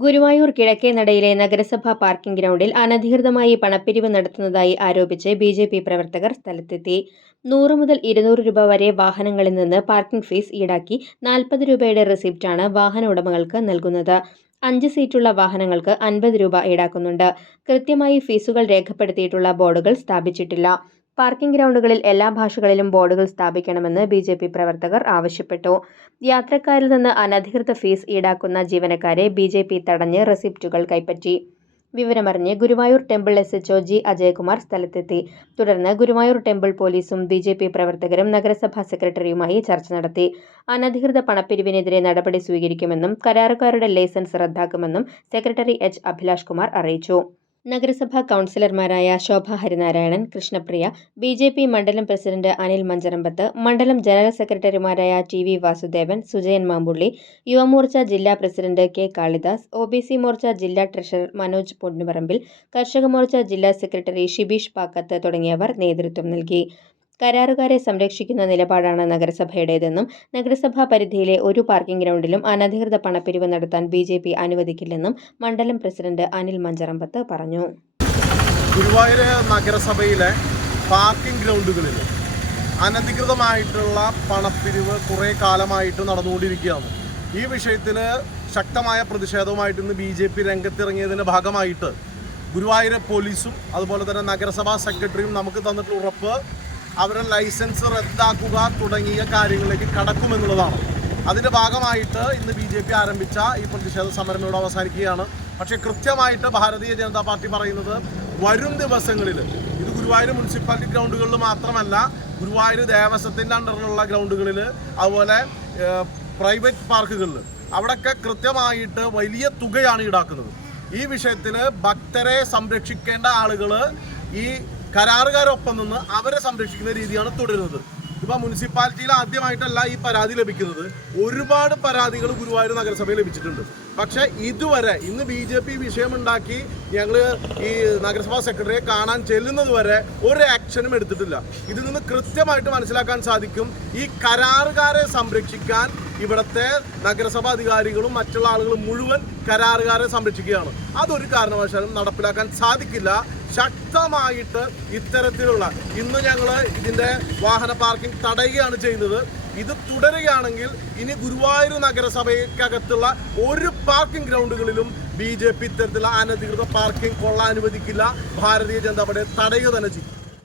ഗുരുവായൂർ കിഴക്കേ നടയിലെ നഗരസഭാ പാർക്കിംഗ് ഗ്രൗണ്ടിൽ അനധികൃതമായി പണപ്പിരിവ് നടത്തുന്നതായി ആരോപിച്ച് ബി ജെ പി പ്രവർത്തകർ സ്ഥലത്തെത്തി. നൂറ് മുതൽ ഇരുന്നൂറ് രൂപ വരെ വാഹനങ്ങളിൽ നിന്ന് പാർക്കിംഗ് ഫീസ് ഈടാക്കി നാൽപ്പത് രൂപയുടെ റെസിപ്റ്റാണ് വാഹന ഉടമകൾക്ക് നൽകുന്നത്. അഞ്ച് സീറ്റുള്ള വാഹനങ്ങൾക്ക് അൻപത് രൂപ ഈടാക്കുന്നുണ്ട്. കൃത്യമായി ഫീസുകൾ രേഖപ്പെടുത്തിയിട്ടുള്ള ബോർഡുകൾ സ്ഥാപിച്ചിട്ടില്ല. പാർക്കിംഗ് ഗ്രൗണ്ടുകളിൽ എല്ലാ ഭാഷകളിലും ബോർഡുകൾ സ്ഥാപിക്കണമെന്ന് ബി ജെ പി പ്രവർത്തകർ ആവശ്യപ്പെട്ടു. യാത്രക്കാരിൽ നിന്ന് അനധികൃത ഫീസ് ഈടാക്കുന്ന ജീവനക്കാരെ ബി ജെ പി തടഞ്ഞ് റെസിപ്റ്റുകൾ കൈപ്പറ്റി. വിവരമറിഞ്ഞ് Guruvayur temple S H O G Ajayakumar സ്ഥലത്തെത്തി. തുടർന്ന് ഗുരുവായൂർ ടെമ്പിൾ പോലീസും ബി ജെ പി പ്രവർത്തകരും നഗരസഭാ സെക്രട്ടറിയുമായി ചർച്ച നടത്തി. അനധികൃത പണപ്പിരിവിനെതിരെ നടപടി സ്വീകരിക്കുമെന്നും കരാറുകാരുടെ ലൈസൻസ് റദ്ദാക്കുമെന്നും സെക്രട്ടറി എച്ച് അഭിലാഷ് കുമാർ അറിയിച്ചു. നഗരസഭാ കൗൺസിലർമാരായ Shobha Harinarayanan Krishnapriya B J P മണ്ഡലം പ്രസിഡന്റ് അനിൽ മഞ്ചരമ്പത്ത് മണ്ഡലം ജനറൽ സെക്രട്ടറിമാരായ ടി വി വാസുദേവൻ സുജയൻ മാമ്പുള്ളി യുവമോർച്ച ജില്ലാ president K Kalidas O B C Morcha ജില്ലാ ട്രഷറർ മനോജ് പൊന്നുപറമ്പിൽ കർഷക മോർച്ച ജില്ലാ സെക്രട്ടറി ഷിബീഷ് പാക്കത്ത് തുടങ്ങിയവർ നേതൃത്വം നൽകി. കരാറുകാരെ സംരക്ഷിക്കുന്ന നിലപാടാണ് നഗരസഭയുടേതെന്നും നഗരസഭാ പരിധിയിലെ ഒരു പാർക്കിംഗ് ഗ്രൗണ്ടിലും അനധികൃത പണപ്പിരിവ് നടത്താൻ ബി ജെ പി അനുവദിക്കില്ലെന്നും മണ്ഡലം പ്രസിഡന്റ് അനിൽ മഞ്ചറമ്പത്ത് പറഞ്ഞു. ഗുരുവായൂർ നഗരസഭയിലെ പാർക്കിംഗ് ഗ്രൗണ്ടുകളിൽ അനധികൃതമായിട്ടുള്ള പണപ്പിരിവ് കുറേ കാലമായിട്ട് നടന്നുകൊണ്ടിരിക്കുകയാണ്. ഈ വിഷയത്തിൽ ശക്തമായ പ്രതിഷേധവുമായിട്ട് ഇന്ന് ബി ജെ പി രംഗത്തിറങ്ങിയതിന്റെ ഭാഗമായിട്ട് ഗുരുവായൂർ പോലീസും അതുപോലെ തന്നെ നഗരസഭാ സെക്രട്ടറിയും നമുക്ക് തന്നിട്ടുള്ള ഉറപ്പ് അവരുടെ ലൈസൻസ് റദ്ദാക്കുക തുടങ്ങിയ കാര്യങ്ങളിലേക്ക് കടക്കുമെന്നുള്ളതാണ്. അതിന്റെ ഭാഗമായിട്ട് ഇന്ന് ബി ജെ പി ആരംഭിച്ച ഈ പ്രതിഷേധ സമരം ഇവിടെ അവസാനിക്കുകയാണ്. പക്ഷേ കൃത്യമായിട്ട് ഭാരതീയ ജനതാ പാർട്ടി പറയുന്നത് വരും ദിവസങ്ങളിൽ ഇത് ഗുരുവായൂർ മുനിസിപ്പാലിറ്റി ഗ്രൗണ്ടുകളിൽ മാത്രമല്ല ഗുരുവായൂർ ദേവസ്വത്തിന്റെ അണ്ടറിലുള്ള ഗ്രൗണ്ടുകളിൽ അതുപോലെ പ്രൈവറ്റ് പാർക്കുകളിൽ അവിടെയൊക്കെ കൃത്യമായിട്ട് വലിയ തുകയാണ് ഈടാക്കുന്നത്. ഈ വിഷയത്തിൽ ഭക്തരെ സംരക്ഷിക്കേണ്ട ആളുകൾ ഈ കരാറുകാരൊപ്പം നിന്ന് അവരെ സംരക്ഷിക്കുന്ന രീതിയാണ് തുടരുന്നത്. ഇപ്പൊ മുനിസിപ്പാലിറ്റിയിൽ ആദ്യമായിട്ടല്ല ഈ പരാതി ലഭിക്കുന്നത്. ഒരുപാട് പരാതികൾ ഗുരുവായൂർ നഗരസഭയിൽ ലഭിച്ചിട്ടുണ്ട്. പക്ഷേ ഇതുവരെ ഇന്ന് ബി ജെ പി വിഷയമുണ്ടാക്കി ഞങ്ങൾ ഈ നഗരസഭാ സെക്രട്ടറിയെ കാണാൻ ചെല്ലുന്നത് വരെ ഒരു ആക്ഷനും എടുത്തിട്ടില്ല. ഇതിൽ നിന്ന് കൃത്യമായിട്ട് മനസ്സിലാക്കാൻ സാധിക്കും ഈ കരാറുകാരെ സംരക്ഷിക്കാൻ ഇവിടുത്തെ നഗരസഭാ അധികാരികളും മറ്റുള്ള ആളുകളും മുഴുവൻ കരാറുകാരെ സംരക്ഷിക്കുകയാണ്. അതൊരു കാരണവശാലും നടപ്പിലാക്കാൻ സാധിക്കില്ല. ശക്തമായിട്ട് ഇത്തരത്തിലുള്ള ഇന്ന് ഞങ്ങൾ ഇതിന്റെ വാഹന പാർക്കിംഗ് തടയുകയാണ് ചെയ്യുന്നത്. ഇത് തുടരുകയാണെങ്കിൽ ഇനി ഗുരുവായൂർ നഗരസഭയ്ക്കകത്തുള്ള ഒരു പാർക്കിംഗ് ഗ്രൗണ്ടുകളിലും ബി ജെ പി ഇത്തരത്തിലുള്ള അനധികൃത പാർക്കിംഗ് കൊള്ളാൻ അനുവദിക്കില്ല. ഭാരതീയ ജനതാ പാർട്ടി തടയുക തന്നെ ചെയ്യും.